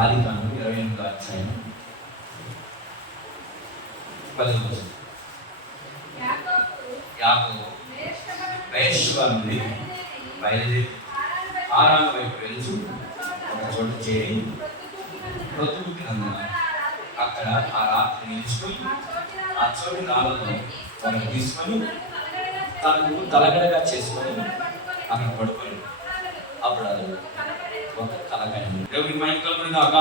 ఆదికాండం 28వ అధ్యాయం 10వ వచనం. యాకోబు బెయేర్షెబా నుండి బయలుదేరి హారాను వైపు వెళ్తూ ఒక చోట చేరి ప్రొద్దుపుకినందున అక్కడ ఆ రాత్రి నిలుచుకుని ఆ చోటి రాళ్ళను తనకు తీసుకొని తనకు తలగడగా చేసుకొని అక్కడ పడుకొని అప్పుడు అది ఒక కలకాయ దేవుడికి మైండ్ కలుగునిగాక.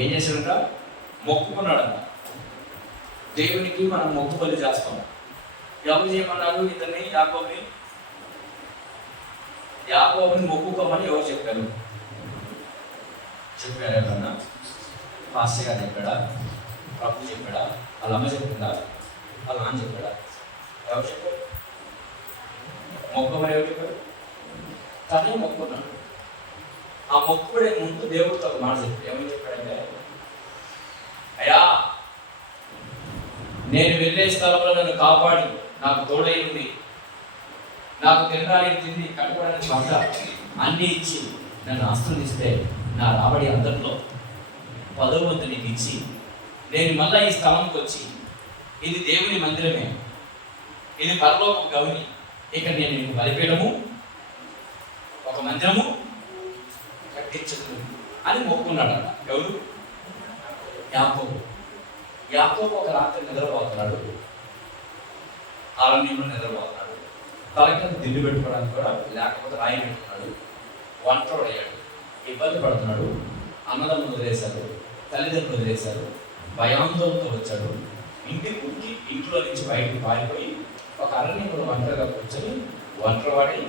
ఏం చేశాడంట? మొక్కుకున్నాడంట. దేవునికి మనం మొక్కుబలి చేస్తాం. ఎవరు చేయమన్నారు ఇతన్ని? యాకోబుని మొక్కుకోమని ఎవరు చెప్పారు? చెప్పారు ఎవరన్నా? పాస్టర్ గారు చెప్పాడా? ప్రభు చెప్పాడా? వాళ్ళ అమ్మ చెప్పాడా? వాళ్ళ నాన్న చెప్పాడా? ఎవరు చెప్పారు? మొక్కుమని ఎవరు చెప్పారు? తనే మొక్కున్నాడు. ఆ మొక్కుబడే ముందు దేవుడితో ఒక మాట చెప్పాడు. ఏమని చెప్పాడంటే, అయ్యా నేను వెళ్ళే స్థలంలో నన్ను కాపాడి నాకు తోడై ఉంది, నాకు తినడానికి తిండి, కట్టుకోవడానికి బట్ట అన్నీ ఇచ్చి నన్ను ఆశీర్వదిస్తే నా రాబడి అందరిలో 10వ వంతు నీకు ఇచ్చి నేను మళ్ళీ ఈ స్థలంకి వచ్చి ఇది దేవుని మందిరమే, ఇది పరలోక గౌని, ఇక్కడ నేను నీకు బలిపీఠము ఒక మందిరము కట్టించదు అని మొక్కున్నాడట. ఎవరు? యాకోబు. యాకోబు ఒక రాత్రి నిద్రపోతున్నాడు, ఆరణ్యంలో నిద్రపోతున్నాడు. తలకి దిండు పెట్టుకోవడానికి కూడా లేకపోతే రాయి పెట్టుకున్నాడు. ఒంటరి అయ్యాడు, ఇబ్బంది పడుతున్నాడు. అన్నదమ్ములు వదిలేశారు, తల్లిదండ్రులు వదిలేశారు. భయాందోళనతో వచ్చాడు. ఇంట్లో నుంచి బయటకు పారిపోయి ఒక అరణ్యంలో ఒంటరిగా కూర్చొని ఒంటరివాడి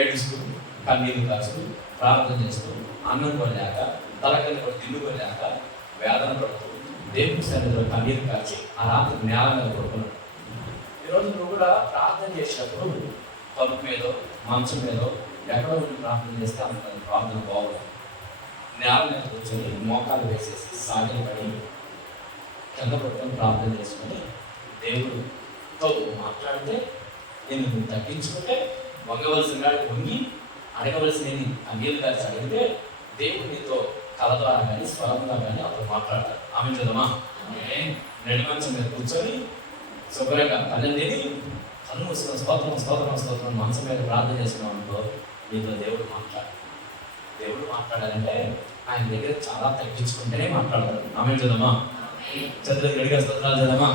ఏడుస్తూ కన్నీరు కాస్తూ ప్రార్థన చేస్తూ అన్నం కొనలేక తలకల్లి కూడా తిండుకోలేక వేదన పడుతూ దేవుని సన్నిధిలో కన్నీరు కాచి ఆ రాత్రి నేల మీద పడుకున్నాడు. ఈరోజు నువ్వు కూడా ప్రార్థన చేసినప్పుడు తలుపు మీదో మంచం మీదో ఎక్కడో ఉండి ప్రార్థన చేస్తే అంత ప్రార్థన బాగుంది. నేల మీద కూర్చొని మోకాలు వేసేసి సాగిన పడి కింద పట్టుకొని ప్రార్థన చేసుకొని దేవుడితో మాట్లాడితే నేను నువ్వు తగ్గించుకుంటే వంగవలసిన గాడికి వంగి అడగవలసినది అంగీలు కలిసి అడిగితే దేవుడు నీతో కళ ద్వారా కానీ స్వరంగా కానీ అతను మాట్లాడతాడు. ఆమె చూద్దామా? నెడిమంచం మీద కూర్చొని శుభ్రంగా కళ్ళని కన్ను మూసుకొని స్తోత్రం స్తోత్రం స్తోత్రం మనసు మీద ప్రార్థన చేసుకున్నామంటూ నీతో దేవుడు మాట్లాడాలంటే ఆయన దగ్గర చాలా తగ్గించుకుంటేనే మాట్లాడతాడు. ఆమె చూద్దామా? చదువు గడిగా స్తోత్రాలు చదవమా?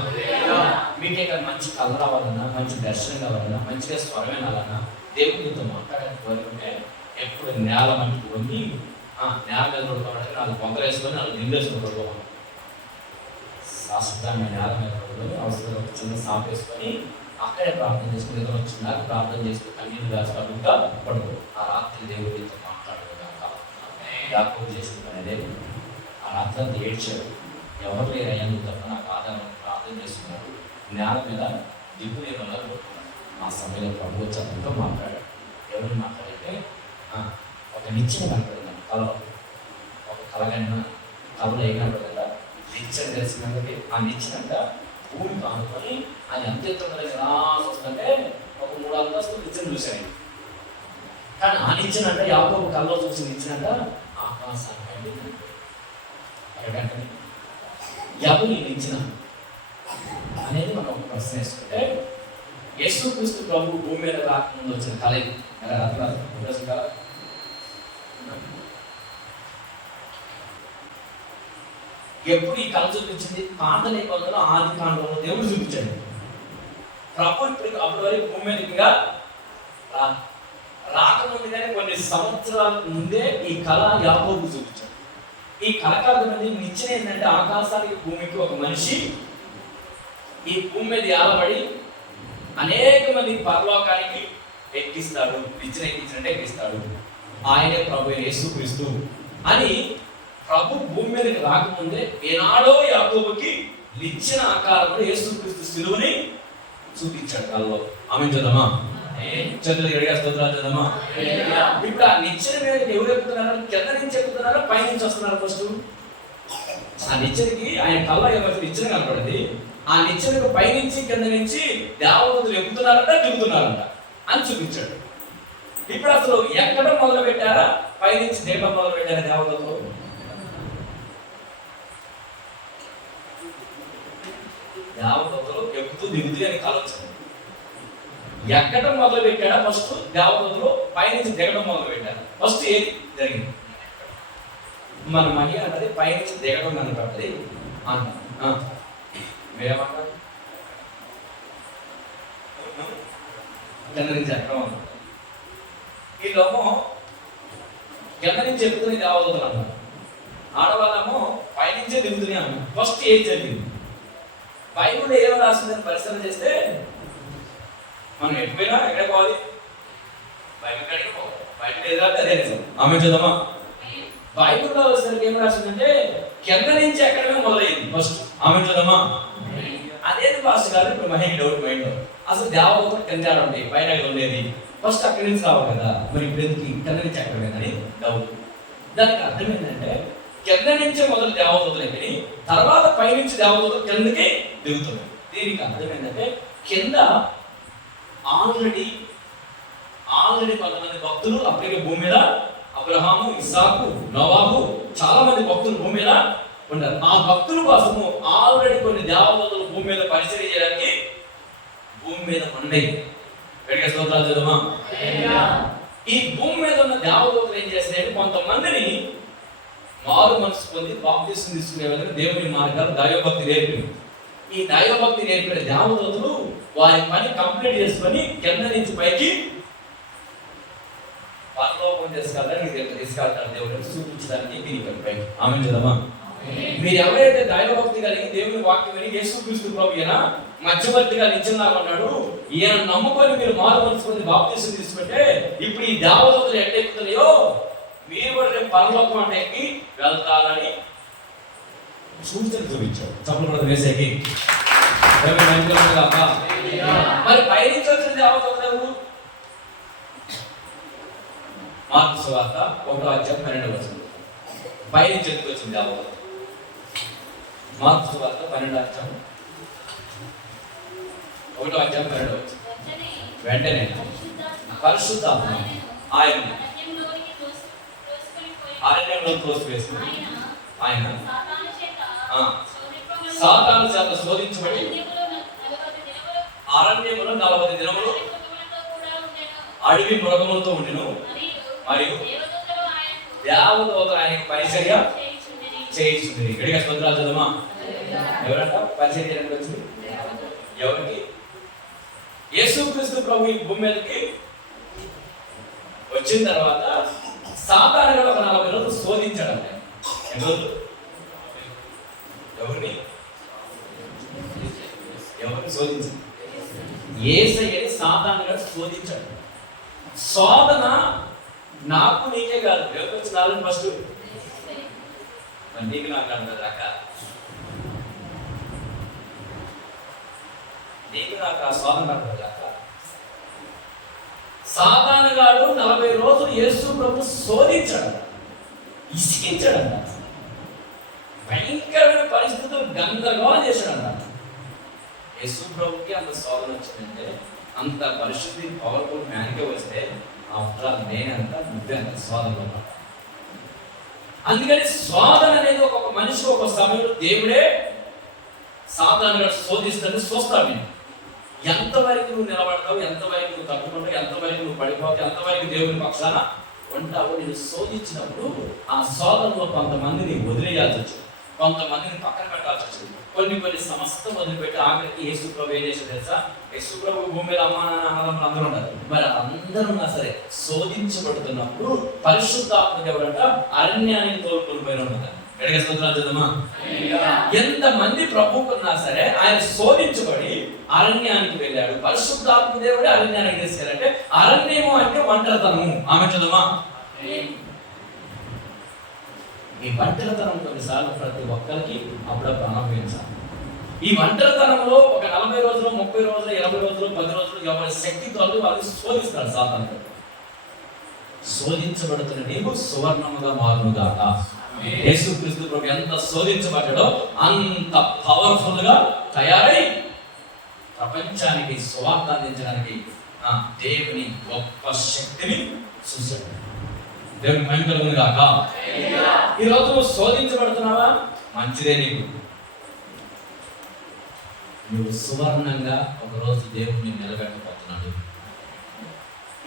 మీకే కానీ మంచి కళ రావాలన్నా, మంచి దర్శనం కావాలన్నా, మంచిగా స్వరం వినాలన్నా, దేవుడితో మాట్లాడాలని కోరుకుంటే ఎప్పుడు నేల మట్టికి వంగి నేల మీద పడుకోవాలంటే 4 పొంగలు వేసుకొని 4 దిండు వేసుకొని పడుకోవాలి. శాశ్వతంగా నేల మీద పడుకొని అవసరం ఒక చిన్న సాప్ వేసుకొని అక్కడే ప్రార్థన చేసుకుని ఏదో చిన్నగా ప్రార్థన చేస్తూ కన్నీరు వేసుకుంటా పడుకో. ఆ రాత్రి దేవుడితో మాట్లాడుకోదాక యాకోబు చేసిన పనిదే. ఆ రాత్రి అంతా ఏడ్చాడు. ఎవరు లేరు అయ్యాను తప్ప నాకు ఆధారం ప్రార్థన చేస్తున్నాడు. నేల మీద దిగ్గు నీళ్ళలో పడుకున్నాడు. ఆ సమయంలో ప్రభు చదువుతో మాట్లాడాడు. ఎవరు మాట్లాడితే ఒక నిచ్చెన కనపడింది కళలో. ఒక కళగైనా కళలో ఏ కనపడదా? నిచ్చెన తెలిసినందుకే ఆ నిచ్చెనంట భూమికి ఆనుకొని ఆయన ఎంత ఎత్తున్నది ఎలా వస్తుందంటే ఒక 3 అంతస్తులు నిచ్చెన చూశాను. కానీ ఆ నిచ్చెనంట యాకోబు కళ్ళలో చూసి నిచ్చెనంట ఆకాశాన్ని ఎక్కడికంటే ఎవరు నిచ్చెన అనేది మనం ఒక ప్రశ్న వేసుకుంటే యేసుక్రీస్తు ప్రభు భూమి మీద రాకముందు వచ్చిన కళ ఇది. ఎప్పుడు ఈ కళ చూపించింది? పాత నిబంధనలో ఆదికాండంలో దేవుడు చూపించాడు. ప్రభు ఇప్పుడు అప్పటి వరకు భూమి మీద రాకముందుగానే కొన్ని సంవత్సరాల ముందే ఈ కళ యాకోబుకు చూపించాడు. ఈ కళకారుడి నిచ్చెన ఏంటంటే ఆకాశానికి భూమికి ఒక మనిషి ఈ భూమి మీద ఏలబడి అనేక మంది పరలోకానికి ఎక్కిస్తాడు. నిచ్చెన ఎక్కించినట్టే ఎక్కిస్తాడు. ఆయనే ప్రభు యేసుక్రీస్తు అని ప్రభు భూమి మీదకి రాకముందే ఏనాడో యాకోబుకి నిచ్చెన ఆకారంలో యేసుక్రీస్తు శిలువని చూపించాడు కళ్ళలో. ఆమె చూద్దామా? చదువు గడిగా స్తోత్రాలు చూద్దామా? ఇప్పుడు ఆ నిచ్చెన మీద ఎవరు ఎక్కుతున్నారో, కింద నుంచి ఎక్కుతున్నారో, పై నుంచి వస్తున్నారు? ఫస్ట్ ఆ నిచ్చెనకి ఆయన కళ్ళ ఏమైతే నిచ్చెన కనపడింది. ఆ నిచ్చెనకు పైనుంచి కింద నుంచి దేవదూతలు ఎక్కుతున్నారంట, దిగుతున్నారంట అని చూపించాడు. ఇప్పుడు అసలు ఎక్కడ మొదలు పెట్టారా? పైనుంచి దీపం మొదలు పెట్టారా దేవదూతలు? దేవదూతలు ఎక్కుతూ దిగుతూ అని ఆలోచన. ఎక్కడం మొదలు పెట్టాడా ఫస్ట్, దేవదూతలు పైనుంచి దిగడం మొదలు పెట్టారు. ఫస్ట్ ఏది జరిగింది? మన మహి అన్నది పైనుంచి దిగడం కనపడ్డది అంటారు. మీరేమంటారు? కింద నుంచి ఎక్కడం అన్నారు. వీళ్ళేమో కింద నుంచి ఎక్కుతుంది దేవదూతలు అన్నారు, ఆడవాళ్ళేమో పైనుంచే దిగుతున్నాయి అన్నారు. ఫస్ట్ ఏది జరిగింది? బైబిల్లో ఏమో రాసిందని పరిశీలన చేస్తే మనం ఎటుపోయినా ఎక్కడ పోవాలి? బైబిల్ కాడికి పోవాలి. బైబిల్ ఏదంటే అదే నిజం. ఆమె చూద్దామా? బైబిల్లో వచ్చేసరికి ఏం రాసిందంటే కింద నుంచి ఎక్కడమే మొదలైంది ఫస్ట్. ఆమె చూద్దామా? అదేంటి పాస్టర్ గారు ఇప్పుడు మహేష్ డౌట్ మైండ్లో, అసలు దేవదూతలు కింద ఉంటాయి, పైన ఉండేది ఫస్ట్ అక్కడి నుంచి రావాలి కదా, మరి ఇప్పుడు ఎందుకు కింద నుంచి ఎక్కడమేదని డౌట్. దానికి అర్థం ఏంటంటే కింద నుంచే మొదలు దేవదూతలు అయితే తర్వాత పైనుంచి దేవదూతలు కిందకి దిగుతుంది. దీనికి అర్థం ఏంటంటే కింద ఆల్రెడీ కొంతమంది భక్తులు అప్పటికే భూమి మీద, అబ్రహాము, ఇస్సాకు, నోవాహు, చాలా మంది భక్తులు భూమి మీద ఉంటారు. ఆ భక్తుల కోసము ఆల్రెడీ కొన్ని దేవదూతలు భూమి మీద పరిచయం చేయడానికి భూమి మీద ఉన్నాయి. గట్టిగా స్తోత్రాలు చదువుమా. ఈ భూమి మీద ఉన్న దేవదూతలు ఏం చేస్తాయంటే కొంతమందిని మారు మనసు పొంది బాప్తిసం తీసుకునే వాళ్ళకి దేవుని మార్గాలు దైవభక్తి నేర్పి, ఈ దైవభక్తి నేర్పిన దేవదూతలు వారి పని కంప్లీట్ చేసుకొని కింద నుంచి పైకి పరలోకం తీసుకెళ్తారు దేవుడిని చూపించడానికి దీనికి పైకి. ఆమె చూద్దామా? మీరు ఎవరైతే దైవభక్తి కలిగి దేవుని వాక్యం విని యేసుక్రీస్తు ప్రభు ఈయన మధ్యవర్తిగా నిల్చున్నామన్నాడు, ఈయన నమ్ముకొని మీరు మారు మనసు పొంది బాప్తిసం తీసుకుంటే ఇప్పుడు ఈ దేవదూతలు ఎట్టెక్కుతున్నాయో మీరు కూడా రేపు పరలోకం అంటే ఎక్కి వెళ్తారని సూచన చూపించాడు. చప్పట్లు వేసేకి మరి పైనుంచి వచ్చిన దేవదూతలు మార్కు సువార్త 1:12 పైనుంచి ఎందుకు వచ్చింది దేవదూత? మార్కు సువార్త 12:1 వెంటనే పరిశుద్ధాత్మ ఆయన అరణ్యంలో తోసివేసింది. ఆయన సాతాను చేత శోధించబడి అరణ్యములో 40 దినములు అడవి మృగములతో ఉండెను. మరియు దేవదూతలు ఆయనకు పరిచర్య చేయించుంది. ఇక్కడికి స్తోత్రాలు చదువుమా. ఎవరంట పరిచర్య చేయడానికి వచ్చింది? ఎవరికి? యేసుక్రీస్తు ప్రభు ఈ భూమి మీదకి వచ్చిన తర్వాత సాతాను కూడా ఒక 40 రోజులు శోధించాడు. ఎన్ని రోజులు? ఎవరిని శోధించాడు? యేసయ్యని సాతాను కూడా శోధించాడు. శోధన నాకు నీకే కాదు, ఎవరికి వచ్చిన ఫస్ట్ నీకు నాకు అంటారు అక్క, నీకు నాకు ఆ శోధన అంటారు అక్క. సాతాను గాడు 40 రోజులు యేసు ప్రభు శోధించాడు, ఇసికించాడంట, భయంకరమైన పరిస్థితులు గందరగోళం చేశాడంట. యేసు ప్రభుకి అంత శోధన వచ్చిందంటే, అంత పరిస్థితి పవర్ఫుల్ మ్యాన్కే వస్తే ఆఫ్టర్ నేనంత నువ్వే అంత శోధనలో పడ్డా. అందుకని శోధన అనేది ఒక మనిషి ఒక సమయంలో దేవుడే సాతానుగా శోధిస్తాడని చూస్తాడు. ఎంతవరకు నువ్వు నిలబడతావు, ఎంతవరకు నువ్వు తట్టుకుంటావు, ఎంతవరకు నువ్వు పడిపోతావు, ఎంతవరకు దేవుని పక్షాన ఉంటావు. నేను శోధించినప్పుడు ఆ శోధనలో కొంతమందిని వదిలేయాల్సి వచ్చింది, కొంతమందిని పక్కన పెట్టాల్సి వచ్చింది. కొన్ని సమస్తం వదిలిపెట్టి ఆఖరికి యేసు ప్రభు ఏం చేశాడు తెలుసా? యేసు ప్రభు భూమి మీద అమ్మా నాన్న అన్నదమ్ములు అందరూ ఉంటారు. మరి అందరూ ఉన్నా సరే శోధించబడుతున్నప్పుడు పరిశుద్ధాత్మ దేవుడంట అరణ్యానికి తోలుకొని పోయిన ఉంటారు. ఎడగ స్తోత్రాలు చదువుమా. ఎంతమంది ప్రభుకున్నా సరే ఆయన శోధించబడి అరణ్యానికి వెళ్ళాడు. పరిశుద్ధాత్మ దేవుడే అరణ్యానికి తీసుకెళ్ళాలంటే అరణ్యము అంటే ఒంటరితనము. ఆమె చదువుమా. ఈ ఒంటరితనం కొన్నిసార్లు ప్రతి ఒక్కరికి అప్పుడప్పుడు అనుభవించాలి. ఈ ఒంటరితనంలో ఒక 40 రోజులు, 30 రోజులు, 20 రోజులు, 10 రోజులు ఎవరి శక్తితో వాళ్ళని శోధిస్తాడు సాతాను. శోధించబడుతున్న నీవు సువర్ణముగా మారునుగాక. యేసుక్రీస్తు ప్రభు ఎంత శోధించబడ్డాడో అంత పవర్ఫుల్ గా తయారై ప్రపంచానికి సువార్త అందించడానికి దేవుని గొప్ప శక్తిని చూశాడు. దేవుని మహిమ కలుగును గాక. ఈరోజు నువ్వు శోధించబడుతున్నావా? మంచిదే. నీకు నువ్వు సువర్ణంగా ఒకరోజు దేవుడిని నిలబెట్టబోతున్నాడు.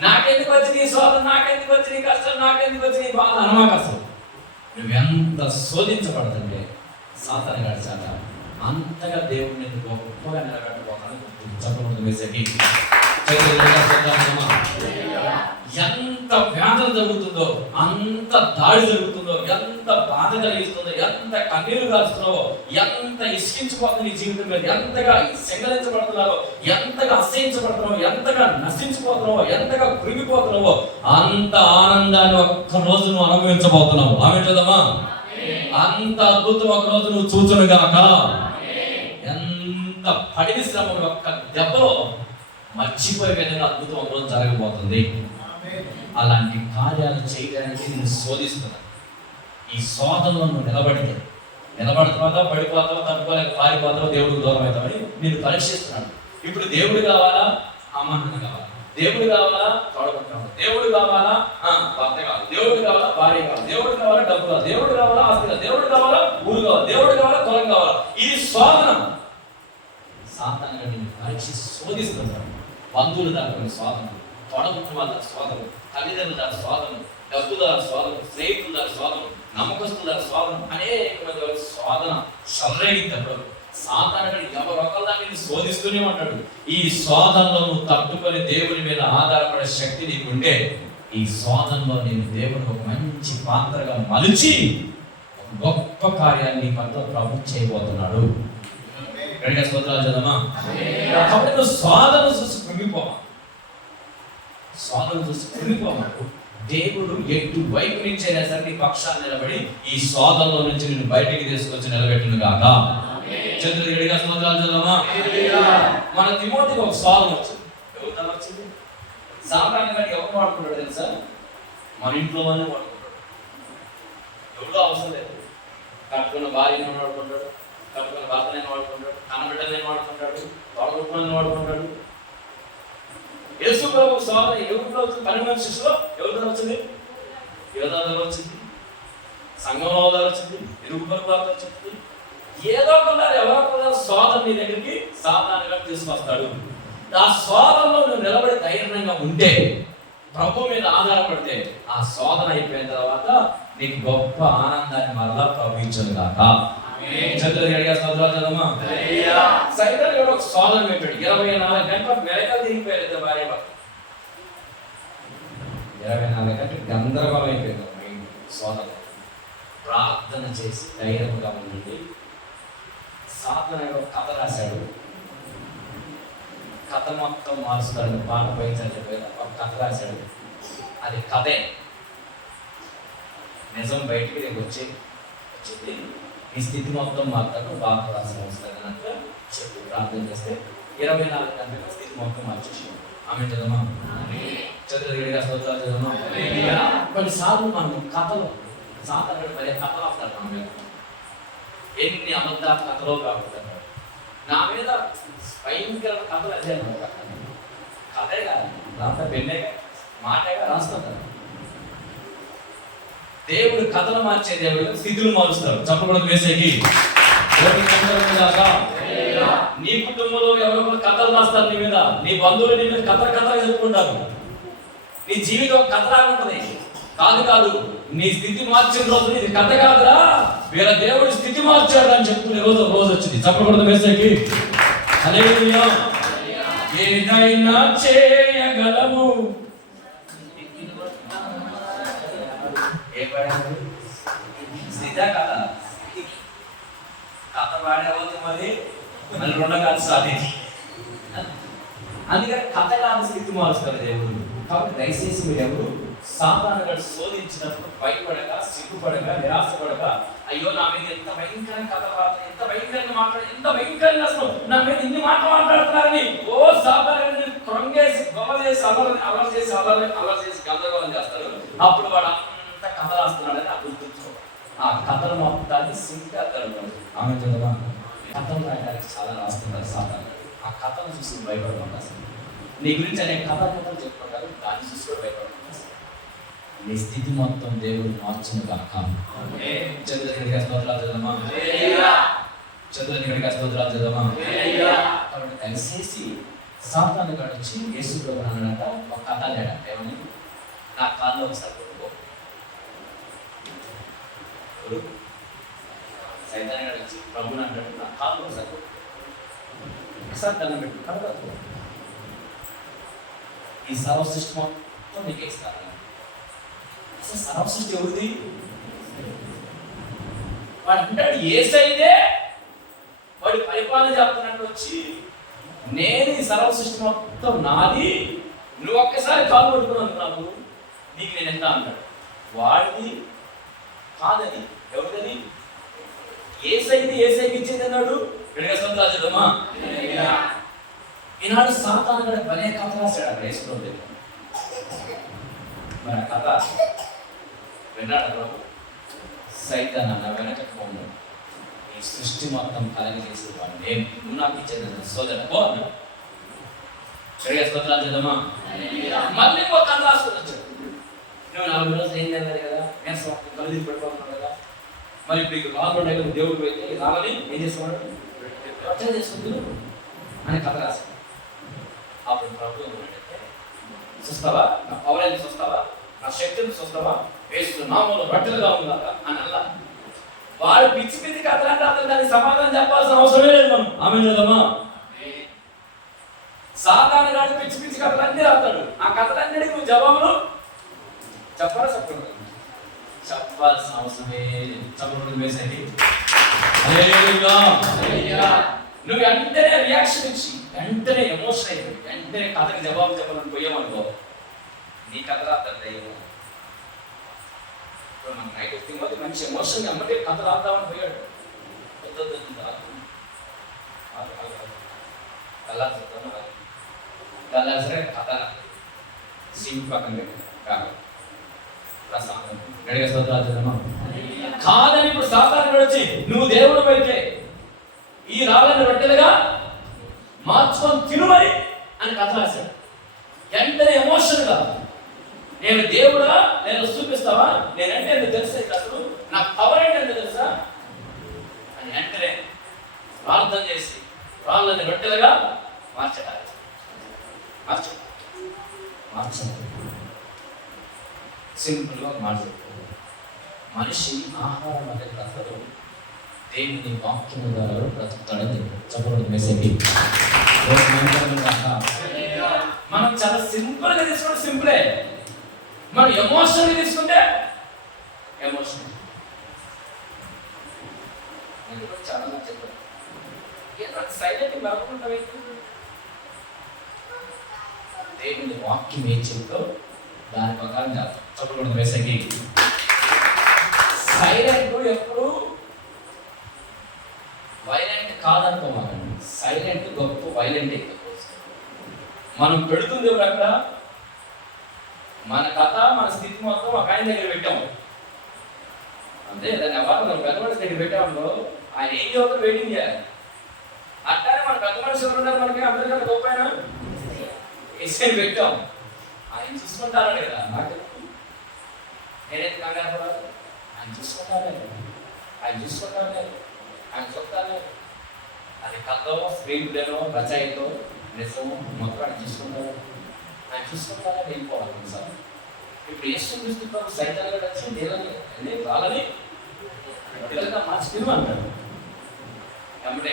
నాకెందుకు వచ్చి నీ శోధన, నాకెందుకు వచ్చి నీ కష్టం, నాకెందుకు వచ్చి నీ బాధ అనమాక. అసలు నువ్వెంత శోధించబడుతుంటే సాతాను గడిచాక అంతగా దేవుడు నిన్ను గొప్పగా నిలబెట్టబోతున్నాడు. చెప్పబడుతుంది మెసేజ్. ఎంత వ్యాధం జరుగుతుందో, అంత దాడి జరుగుతుందో, ఎంత బాధ కలిగిస్తుందో, ఎంత కన్నీరు కాలుస్తున్నావో, ఎంత ఇష్కించిపోతుంది నీ జీవితం మీద, ఎంతగా సెంగలించబడుతున్నావో, ఎంతగా అసహించబడుతున్నావో, ఎంతగా నశించిపోతున్నావో, ఎంతగా కృంగిపోతున్నావో, అంత ఆనందాన్ని ఒక్క రోజు నువ్వు అనుభవించబోతున్నావు. ఆమె చూద్దామా? అంత అద్భుతం ఒక రోజు నువ్వు చూచును గాక. ఎంత పడిన శ్రమ ఒక్క దెబ్బలో మర్చిపోయే విధంగా అద్భుతం ఒక రోజు జరగబోతుంది. అలాంటి కార్యాలు చేయడానికి నేను శోధిస్తున్నాను. ఈ శోధనలో నువ్వు నిలబడుతున్నావా, పడిపోతావా, తట్టుకోలేక పారిపోతావా, దేవుడికి దూరం అవుతావని నేను పరీక్షిస్తున్నాను. ఇప్పుడు దేవుడు కావాలా, అమ్మానాన్న కావాలా? దేవుడు కావాలా, తోడబుట్టాలి? దేవుడు కావాలా, భర్త కావాలి? దేవుడు కావాలా, భార్య కావాలి? దేవుడు కావాలా, డబ్బు కావాలి? దేవుడు కావాలా, ఆస్తి కావాలి? దేవుడు కావాలా, ఊరు కావాలి? దేవుడు కావాలా, కులం కావాలా? ఇది శోధన. సాతానుగా నేను పరీక్ష శోధిస్తున్నాను. బంధువులు దాని శోధన, తొడబుట్టిన వాళ్ళ శోధన, తల్లిదండ్రుల దాని శోధన, డబ్బు దాని శోధన, స్నేహితుల దాని శోధన, నమ్మకస్తుల దాని శోధన, అనేకమైన శోధన చల్లైనప్పుడు సాతానుడు ఎవరొకరు దాన్ని శోధిస్తూనే ఉంటాడు. ఈ శోధనలో నువ్వు తట్టుకొని దేవుని మీద ఆధారపడే శక్తి నీకు ఉంటే, ఈ శోధనలో నేను దేవుని ఒక మంచి పాత్రగా మలిచి ఒక గొప్ప కార్యాన్ని నీ పట్ల ప్రభు చేయబోతున్నాడు. స్తోత్రాలు చదవమా? కాబట్టి నువ్వు శోధన చూసి కృంగిపోమాడు. దేవుడు ఎటు వైపు నుంచి అయినా సరే నీ పక్షాన్ని నిలబడి ఈ శోధనలో నుంచి నేను బయటికి తీసుకొచ్చి నిలబెట్టును గాక. చంద్రుడు గడిగా స్తోత్రాలు చదవమా? మన తిమోతికి ఒక శోధన వచ్చింది. ఎవరు వచ్చింది? సామాన్యంగా ఎవరు వాడుకుంటాడు తెలుసా? మన ఇంట్లో వాళ్ళని వాడుకుంటాడు. ఎవరో అవసరం లేదు. కట్టుకున్న భార్యను వాడుకుంటాడు, కట్టుకున్న భర్తనైనా వాడుకుంటాడు, కనబిడ్డలైనా వాడుకుంటాడు, తోడబుట్టులను వాడుకుంటాడు. యేసు ప్రభు శోధన ఎవరిలో వచ్చింది? 12 శిష్యులో ఎవరిలో వచ్చింది? యోధాలో వచ్చింది, సంఘంలో వచ్చింది, ఇరుగు పొరుగులో వచ్చింది. ఏదో ఒకరు ఎవరో ఒకరు శోధన నీ దగ్గరికి సాధారణంగా తీసుకొస్తాడు. ఆ శోధనలో నువ్వు నిలబడి ధైర్యంగా ఉంటే, ప్రభు మీద ఆధారపడితే, ఆ శోధన అయిపోయిన తర్వాత నీకు గొప్ప ఆనందాన్ని మరలా ప్రవహించను గాక. సైతాను ఒక శోధన పెట్టాడు. 24 గంటల మెలకలు తిరిగిపోయారు భార్య భర్త. 24 గంటలు గందరగోళం అయిపోయింది మైండ్. శోధన ప్రార్థన చేసి ధైర్యంగా ఉండండి. సాధన కథ రాశాడు. కథ మొత్తం మారుస్తాడు. పాట పోయించని చెప్పారు. ఒక కథ రాశాడు. అది కథే, నిజం బయటికి రేపు వచ్చింది. ఈ స్థితి మొత్తం మాత్రం బాగా రాసిన అవసరం కనుక చెప్పి ప్రార్థన చేస్తే 24 గంటల స్థితి మొత్తం మార్చేసి ఆమె చదవమా? చదువుగా స్తోత్రాలు చదవమా? కొన్నిసార్లు మనం కథలో సాధారణ మరి కథలు వస్తారు. మన మీద ఎన్ని అబద్ధ కథలో కాకుండా నా మీద భయంకర కథలు అదే కథే కాదు, రాత పెళ్ళేగా మాటగా రాస్తుంటారు. దేవుడు కథలు మార్చే దేవుడు స్థితులు మారుస్తారు. చెప్పకూడదు వేసేకి. నీ కుటుంబంలో ఎవరో కథలు రాస్తారు నీ మీద, నీ బంధువులు నీ మీద కథలు చెప్పుకుంటారు. నీ జీవితం కథలాగా ఉంటుంది. కాదు, నీ స్థితి మార్చిన రోజు ఇది కథ కాదురా, వేరే దేవుడి స్థితి మార్చాడు అని చెప్పుకునే రోజు వచ్చింది. చెప్పకూడదు వేసేకి. హల్లెలూయా. ఏదైనా చేయగలము. కథ పాడేవాళ్ళు మరి మళ్ళీ 2 కాదు సాధించి, అందుకని కథ కాదు స్థితి మారుస్తారు దేవుడు. కాబట్టి దయచేసి మీరు ఎవరు సాతానుగా శోధించినప్పుడు భయపడక, సిగ్గుపడక, నిరాశపడక, అయ్యో నా మీద ఎంత భయంకరంగా కథ రాదు, ఎంత భయంకరంగా మాట్లాడు, ఎంత భయంకరంగా అసలు నా మీద ఇన్ని మాట్లాడుతున్నారని సాతాను కృంగేసి గొప్ప చేసి అలర్ చేసి గందరగోళం చేస్తారు. అప్పుడు వాడు అంత కథ రాస్తున్నాడని అప్పుడు ఆ కథలు మొత్తాన్ని సింక్గా జరుగుతుంది. ఆమె చదవా? కథలు రాయడానికి చాలా రాస్తున్నారు సాతాను. ఆ కథను చూసి భయపడకుండా నీ గురించి అనే కథలు చెప్పుకుంటారు, దాన్ని చూసి కూడా భయపడకుండా నీ స్థితి మొత్తం దేవుడు మార్చును కాక. చదువుని గడిగా స్తోత్రాలు చదవమా. కాబట్టి దయచేసి సాతాను గాడు వచ్చి యేసు ప్రభు అన్నాడట, ఒక కథ అన్నాడట, ఏమని, నా కాల్లో ఒకసారి కొట్టుకో. సైతాన్ని గాడు వచ్చి ప్రభుని అంటాడు, నా కాల్లో ఒకసారి కొట్టుకో, ఒకసారి దండం పెట్టు, కలగదు. ఈ సర్వ సృష్టి మొత్తం నీకే ఇస్తాను. అసలు సర్వ సృష్టి ఎవరిది? వాడు అంటాడు యేసయ్యే వాడు పరిపాలన చేస్తున్నట్టు వచ్చి, నేను ఈ సర్వ సృష్టి మొత్తం నాది, నువ్వు ఒక్కసారి కాలు పట్టుకున్నాను నాకు, నీకు నేను ఎంత అన్నాడు. వాడిది కాదని, ఎవరిదని? ఏసైకి ఇచ్చింది అన్నాడు. విడగా సొంతాలు చదవమా. ఈనాడు సాతాను కూడా భలే కథ రాశాడు అక్కడ వేసుకోలేదు. మరి ఆ కథ విన్నాడు ప్రభు. సైతాన్ అన్న వెనకపోను, ఈ సృష్టి మొత్తం కలగ చేసేవాడు నేను, నువ్వు నాకు ఇచ్చేది సోదరు పో అన్నాడు. విడగా సొంతాలు చదవమా. మళ్ళీ ఇంకో కథ రాసుకొని వచ్చాడు. నువ్వు 4 రోజులు ఏం చేయాలి కదా, నేను కలిసి పెట్టుకుంటున్నావు కదా, మరి ఇప్పుడు రాళ్ళు ఉండే కదా, దేవుడు పోయితే రాలని ఏం చేసేవాడు, రక్షణ చేసుకుంటూ అని కథ రాశాడు. అప్పుడు ప్రభు ఏమంటే, చూస్తావా నా పవరాన్ని, చూస్తావా నా శక్తిని, చూస్తావా వేస్తూ నామూలు బట్టలుగా ఉందా అని అలా. వాడు పిచ్చి పిచ్చి కథలంటే అతను దానికి సమాధానం చెప్పాల్సిన అవసరమే లేదు మనం. ఆమె లేదమ్మా. సాతాను గాడు పిచ్చి పిచ్చి కథలన్నీ రాస్తాడు. ఆ కథలన్నిటికీ నువ్వు జవాబులు చెప్పాల్సిన అవసరమే. చదువు వేసేది నువ్వు వెంటనే రియాక్షన్ ఇచ్చి, వెంటనే ఎమోషన్ అయిపోయి, వెంటనే కథకి జవాబు చెప్పాలని పోయామనుకో, నీ కథ రాస్తాడు దయ్యం. ఇప్పుడు మన నైట్ తిమ్మది మంచి ఎమోషన్ అమ్మటే కథ రాద్దామని పోయాడు. కల్లా సరే కథ సింగ్ పక్కన కాదు కాదని ఇప్పుడు సాతాను వచ్చి, నువ్వు దేవుడు అయితే ఈ రాళ్ళని రొట్టెలుగా మార్చుకొని తినుమని అని కథ రాశాడు. వెంటనే ఎమోషన్ గా, నేను దేవుడా, నేను చూపిస్తావా, నేనంటే ఎందుకు తెలుసా, అసలు నాకు పవర్ ఏంటి ఎందుకు తెలుసా అని వెంటనే ప్రార్థన చేసి రాళ్ళని రొట్టెలుగా మార్చడానికి సింపుల్గా మాట్లాడుతుంది. మనిషి ఆహారం అనే కథలో దేవుని వాక్యం ద్వారా బ్రతుకుతాడని చెప్పడం మెసేజ్. మనం చాలా సింపుల్గా తీసుకుంటే సింపులే, మనం ఎమోషనల్గా తీసుకుంటే ఎమోషన్. నేను కూడా చాలా మంది చెప్పాను, ఏదో సైలెంట్ మరొకుంటావు. దేవుని వాక్యం ఏం చెప్తో దాని ప్రకారం చెప్పకూడదు. వేసకి సైలెంట్ ఎప్పుడు వైలెంట్ కాదనుకోవాలండి. సైలెంట్ గొప్ప, వైలెంట్ అయితే మనం పెడుతుంది అక్కడ మన కథ, మన స్థితి మొత్తం ఒక ఆయన దగ్గర పెట్టాము అంతే. దాన్ని ఎవరు మనం పెద్ద మనిషి దగ్గర పెట్టామో ఆయన ఏం చదువుతారు వెయిటింగ్ చేయాలి. అట్లానే మన పెద్ద మనిషి ఎవరు ఉన్నారు మనకి, అందరికన్నా గొప్ప ఆయన ఎస్ఐని పెట్టాం, ఆయన చూసుకుంటారని కదా. నాకు నేనైతే కంగారు పడాలి, ఆయన చూసుకుంటానే, ఆయన చూసుకుంటానే, ఆయన చూస్తానే. అది కథో, స్క్రీన్ ప్లేనో, రచయితో, నిజమో మొత్తం ఆయన చూసుకుంటారు. ఆయన చూసుకుంటానే వెళ్ళిపోవాలి సార్. ఇప్పుడు ఏసు చూస్తున్నారు సైతాన్ని వచ్చి దేవుని వాళ్ళని పిల్లలుగా మార్చి అంటాడు. అంటే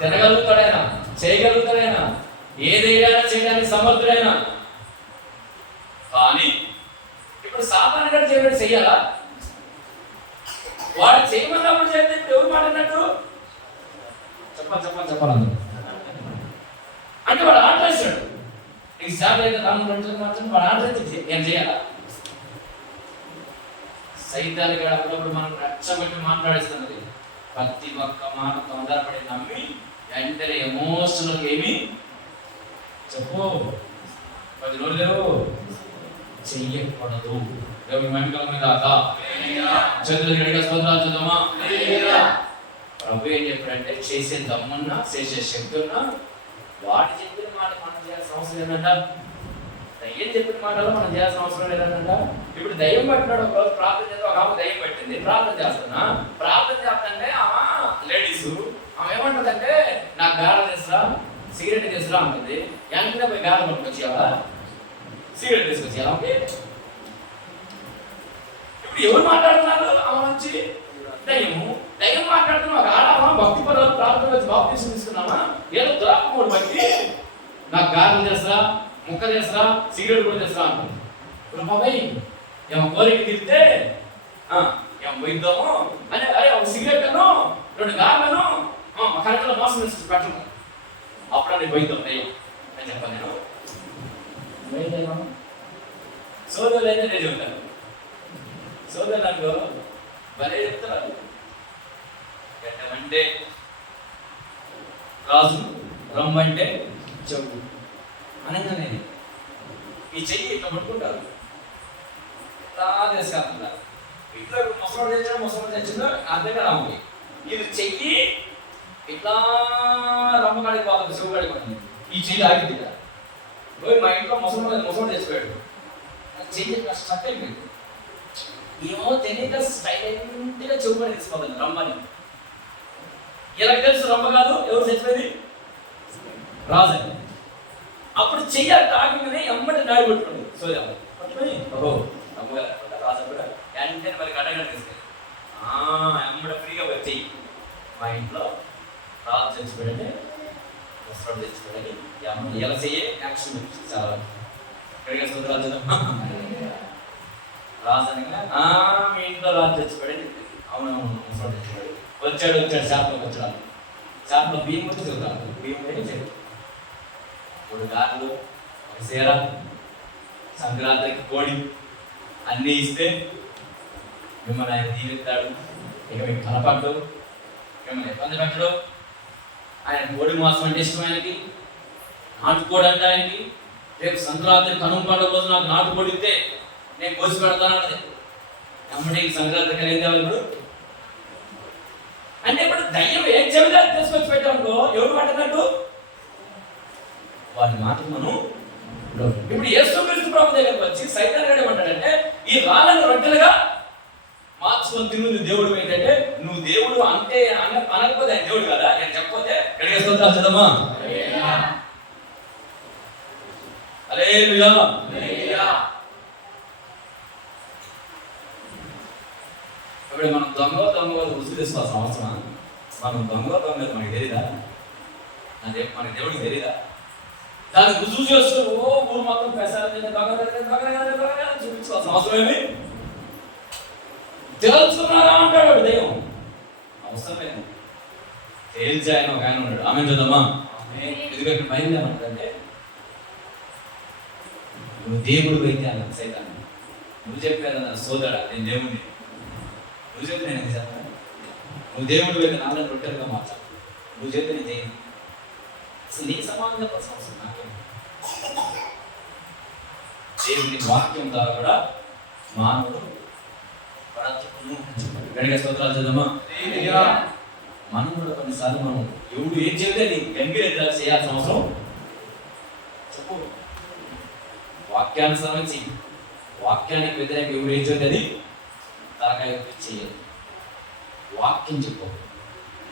తినగలుగుతాడైనా, చేయగలుగుతాడైనా, ఏదైనా చేయడానికి సమర్థుడైనా. కానీ ఇప్పుడు సాధారణ చేయడం చెయ్యాలా, వాడు చేయమన్నప్పుడు చేస్తే ఇప్పుడు ఎవరు మాట్లాడినట్టు చెప్పాలి అంటే వాడు ఆర్డర్ వేసాడు. నీకు శాలరీ అయితే 4 గంటలకు మాత్రం వాడు ఆర్డర్ అయితే ఏం చేయాలా? సైతాన్ని కూడా అప్పుడప్పుడు మనం రచ్చబెట్టి మాట్లాడేస్తున్నది. ప్రతి ఒక్క మాట తొందరపడి నమ్మి వెంటనే ఎమోషనల్ ఏమి చెప్పు 10 రోజులు చెయ్యకూడదు. దేవుని మహిమ మీద చదువు గడిగా స్తోత్రాలు చూద్దామా. ప్రభు ఏం చెప్పాడంటే, చేసే దమ్మున్నా, చేసే శక్తి ఉన్నా వాడు చెప్పిన మాట మనం చేయాల్సిన అవసరం లేదంట. దయ్యం చెప్పిన మాటలో మనం చేయాల్సిన అవసరం లేదంట. ఇప్పుడు దయ్యం పట్టినాడు, ఒక రోజు ప్రార్థన చేస్తే ఒక ఆమె దయ్యం పట్టింది, ప్రార్థన చేస్తున్నా, ప్రార్థన చేస్తుంటే లేడీస్ ఆమె ఏమంటుందంటే నాకు గాఢ తీసురా, సిగరెట్ తీసురా అంటుంది. వెంటనే పోయి గాఢ పట్టుకొచ్చేవా, సిగరెట్ తీసుకొచ్చేయాలా? ఇప్పుడు ఎవరు మాట్లాడుతున్నారు? ఆమె నుంచి దయ్యం మాట్లాడుతున్నావు. గాఢమా, భక్తి పరులు ప్రార్థన వచ్చి బాప్తిసం తీసుకున్నామా, ఏదో దురాత్మడు బట్టి నాకు గాఢం చేస్తా, ముక్క చేస్తా, సిగరెట్ కూడా చేస్తా అంటుంది. ఇప్పుడు బాబాయ్ ఏమో కోరిక తిరిగితే ఏమో పోయిద్దాము అని, అరే ఒక సిగరెట్ అను 2 గార్లను కరెక్ట్గా మోసం వేసి పెట్టను, అప్పుడు అని పోయిద్దాం దయ్యం అని చెప్పాను నేను. సోదరులైతే నేను చెప్తాను, సోదరులకు భలే చెప్తారు. పెట్టమంటే రాజు, రమ్మంటే చెవు అనగానే ఈ చెయ్యి ఇట్లా పట్టుకుంటారు, తీసుకుంటారు. ఇట్లా ముసలి తెచ్చిందో అర్థం కదా అమ్మకి. ఇది చెయ్యి ఇట్లా రమ్మకాడికి పోతుంది, చెవుకాడికి పోతుంది. ఈ చెయ్యి ఆగింది కదా. మా ఇంట్లో ముసలి తెచ్చిపోయాడు, చెయ్యి స్టక్ అయిపోయింది. ఏమో తెలియక సైలెంట్గా చెవుకాడి తీసుకోవాలి రమ్మని. ఇలా తెలుసు రమ్మ కాదు, ఎవరు తెచ్చిపోయింది? రాజు. అప్పుడు చెయ్యాలి తాకిందని ఎమ్మటి నాడి కొట్టుకోండి. సోదా పట్టుకొని ఓహో అమ్మగారు రాజు కూడా వెంటనే మరి అడగడం తీసుకెళ్ళి ఎమ్మట ఫ్రీగా చెయ్యి. మా ఇంట్లో రాజు తెచ్చిపోయాడంటే వస్త్రాలు తెచ్చిపోయాడని ఎమ్మ ఇలా చెయ్యే యాక్షన్ చాలా ఇక్కడికి రాజు రాజు అనగా మీ ఇంట్లో రాజు తెచ్చిపోయాడని చెప్పింది. అవునవును వస్త్రాలు తెచ్చిపోయాడు. వచ్చాడు షాప్లోకి వచ్చాడు. షాప్లో బియ్యం వచ్చి చెబుతాడు, బియ్యం పెట్టి చెప్పు 3 గారెలు, 1 సీర, సంక్రాంతికి కోడి అన్నీ ఇస్తే మిమ్మల్ని ఆయన దీవిస్తాడు. ఇక మీకు కనపడ్డు, మిమ్మల్ని ఇబ్బంది పెట్టడు. ఆయన కోడి మాసం అంటే ఇష్టం ఆయనకి, నాటుకోడి అంటే ఆయనకి. రేపు సంక్రాంతి కనుమ పండుగ రోజు నాకు నాటుకోడి ఇస్తే నేను కోసి పెడతాను అన్నది. అమ్మడి సంక్రాంతి కలిగింది ఇప్పుడు అంటే ఇప్పుడు దయ్యం ఏం చెవిగా తీసుకొచ్చి పెట్టామనుకో ఎవరు మాట్లాడినట్టు వాడి మాటకు మనం ఇప్పుడు యేసుక్రీస్తు ప్రభు దగ్గరికి వచ్చి సైతాన్ గారు ఏమంటాడంటే ఈ రాళ్ళను రొట్టెలుగా మార్చుకొని తిన్నది దేవుడు ఏంటంటే నువ్వు దేవుడు అంటే అనకపోతే ఆయన దేవుడు కదా. నేను చెప్పకపోతే ఎక్కడికి చదమ్మా హల్లెలూయా. ఇప్పుడు మనం దొంగ రుచి తీసుకోవాల్సిన అవసరం. మనం దొంగ మనకి తెలీదా? మనకి దేవుడికి తెలీదా? దాన్ని రుజువు చేస్తూ ఊరు మొత్తం ప్రసాదం చూపించుకోవాల్సిన అవసరం ఏమి? తెలుసుకున్నారా అంటాడు దైవం. అవసరం లేదు, తేల్చాయన ఒక ఆయన ఉన్నాడు. ఆమె చూద్దామా? ఎందుకంటే భయం ఏమంటాడంటే నువ్వు దేవుడు అయితే అన్న సైతాన్ని. నువ్వు చెప్పేదన్న సోదరా నేను దేవుడిని, నువ్వు చెప్తే నేను చేస్తాను. నువ్వు దేవుడు అయితే నాన్న రొట్టెలుగా మార్చాలి, నువ్వు చెప్తే నేను చేయను. అసలు నీ సమానంగా అవసరం నాకే. దేవుని వాక్యం ద్వారా కూడా మానవుడు గడిగా స్తోత్రాలు చేద్దామా? మనం కూడా కొన్నిసార్లు మనం ఎవడు ఏం చెబితే నీ గంభీర చేయాల్సిన అవసరం చెప్పు. వాక్యానుసారం చెయ్యి. వాక్యానికి వ్యతిరేక ఎవరు ఏం చెబితే అది తలకాయ చేయాలి. వాక్యం చెప్పు.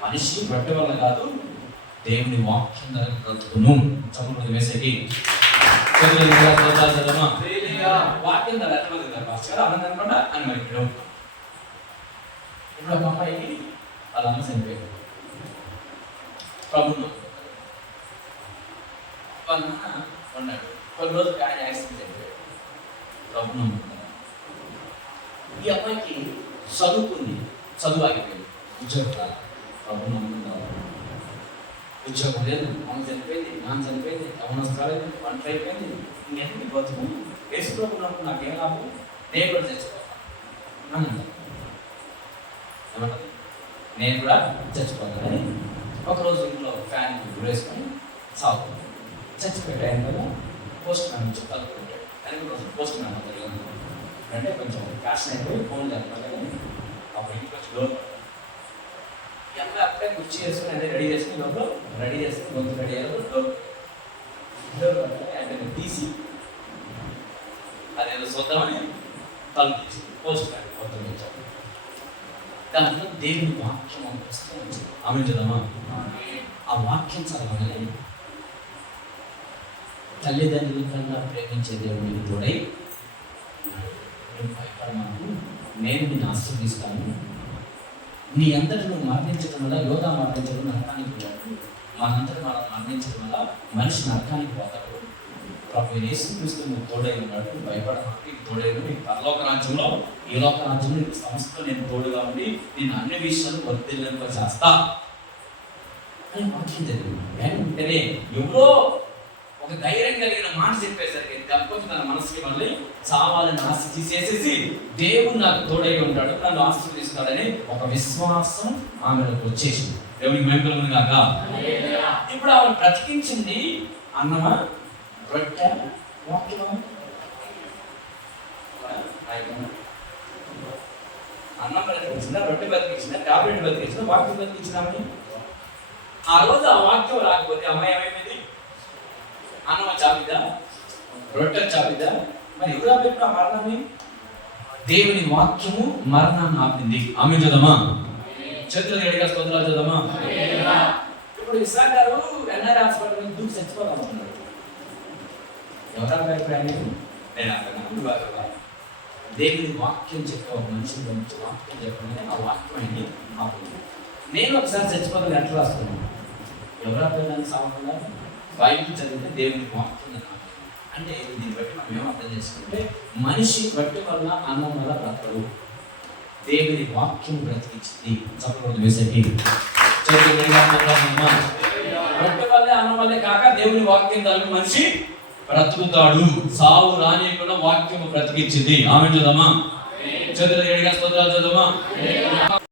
మనిషి బట్టి వల్ల కాదు, దేవుని వాక్యం బ్రతుకును. చదువు వేసేకి వాక్యం ద్వారా ఎట్లా ఆనందం అని మరి ఇప్పుడు ఒక అమ్మాయికి వాళ్ళ అమ్మ చనిపోయాడు. ప్రభుత్వం వాళ్ళ నాన్న ఉన్నాడు. కొన్ని రోజులు ఆయన యాక్సిడెంట్ అయిపోయాడు. ప్రభుత్వం ఈ అమ్మాయికి చదువుకుంది, చదువు ఆగిపోయింది, ఉద్యోగం రాదు. ప్రభుత్వం ఉద్యోగం లేదు, అమ్మ చనిపోయింది, నాన్న చనిపోయింది, అవనస్త్రాలు అయిపోయింది, వంట అయిపోయింది. ఇంకెందుకు బతుకు వేసుకోకున్నప్పుడు నాకేం లాభం, నేను కూడా చచ్చిపోతాను ఏమంటారు, నేను కూడా చచ్చిపోతానని ఒకరోజు ఇంట్లో ఫ్యాన్ గురేసుకొని సాగుతుంది. చచ్చిపోయే టైంలో పోస్ట్ మ్యాన్ నుంచి కలుపుకుంటాడు. అని రోజు పోస్ట్ మ్యాన్ జరిగింది అంటే కొంచెం ఫ్యాషన్ అయిపోయి ఫోన్ చెప్పాలి. అప్పుడు ఇంటికి వచ్చి డోర్ ఎంత అప్పుడే కుర్చీ చేసుకుని అంటే రెడీ చేసుకుని లోపల రెడీ చేసుకుని గొంతు రెడీ అయ్యారు. డోర్ అంటే తీసి అదేదో చూద్దామని తలుపు తీసి పోస్ట్ మ్యాన్ కొత్త వచ్చాడు. దాంట్లో దేవుని వాక్యం ఆమె చదవమా. ఆ వాక్యం చదవగానే తల్లిదండ్రుల కన్నా ప్రేమించే దేవుడికి తోడై భయపడమాను, నేను నిన్ను ఆశీర్వదిస్తాను, నీ అంతటి నువ్వు మరణించడం వల్ల యోధా మరణించడం నరకానికి పోతాడు, మనంతటి మనం మరణించడం వల్ల మనిషి నరకానికి పోతాడు. ప్రభు యేసుక్రీస్తు నువ్వు తోడై ఉన్నాడు, భయపడమాకు, తోడై ఉండి పరలోక రాజ్యంలో ఈ లోక రాజ్యంలో సంస్థతో నేను తోడుగా ఉండి నేను అన్ని విషయాలు వర్తిల్లింప చేస్తా అని వాక్యం జరిగింది. వెంటనే ఎవరో ఒక ధైర్యం కలిగిన మాట చెప్పేసరికి తప్పక తన మనసుకి మళ్ళీ చావాలని ఆశ తీసేసేసి దేవుడు నాకు తోడై ఉంటాడు, నన్ను ఆశీర్వదిస్తాడని ఒక విశ్వాసం ఆమెకు వచ్చేసింది. దేవునికి మహిమ కాక. ఇప్పుడు ఆమె బ్రతికించింది అన్నమా, రొట్టె, వాక్యమా? అన్నం బ్రతికించిందా, రొట్టె బతికించిందా, టాబ్లెట్ బతికించిందా, వాక్యం బతికించిందామని? ఆ రోజు ఆ వాక్యం రాకపోతే అమ్మాయి ఏమైపోయింది? అన్నం చాపిద్దా, రొట్టె చాపిద్దా? మరి ఎవరు ఆపేట మరణాన్ని? దేవుని వాక్యము మరణాన్ని ఆపింది. ఆమె చదవమా, చేతులు ఎడిగా స్తోత్రాలు చదవమా. ఇప్పుడు ఇస్రాక్ గారు ఎన్ఆర్ హాస్పిటల్ దూకి చచ్చిపోదామన్నారు. ఎవరా భయపడాలి? నేను అక్కడ దేవుని వాక్యం చెప్పే ఒక మనిషి మంచి వాక్యం చెప్పండి, ఆ వాక్యం అయింది ఆపుతుంది. నేను ఒకసారి చచ్చిపోతాను ఎట్లా రాస్తున్నాను? ఎవరా పిల్లలు సాగకుండా బైబిల్ చదివితే దేవుని వాక్యం అంటే దీన్ని బట్టి మనం ఏం అర్థం చేసుకుంటే మనిషి బట్టి వల్ల అన్నం వల్ల బ్రతకడు, దేవుని వాక్యం బ్రతికించింది. చెప్పకూడదు వేసేటి బట్టి వల్లే అన్నం వల్లే కాక దేవుని వాక్యం తల్లి మనిషి బ్రతుకుతాడు. సావు రానియకుండా వాక్యం బ్రతికించింది. ఆమె చదవమా, చేతులు ఏడుగా స్తోత్రాలు చదవమా.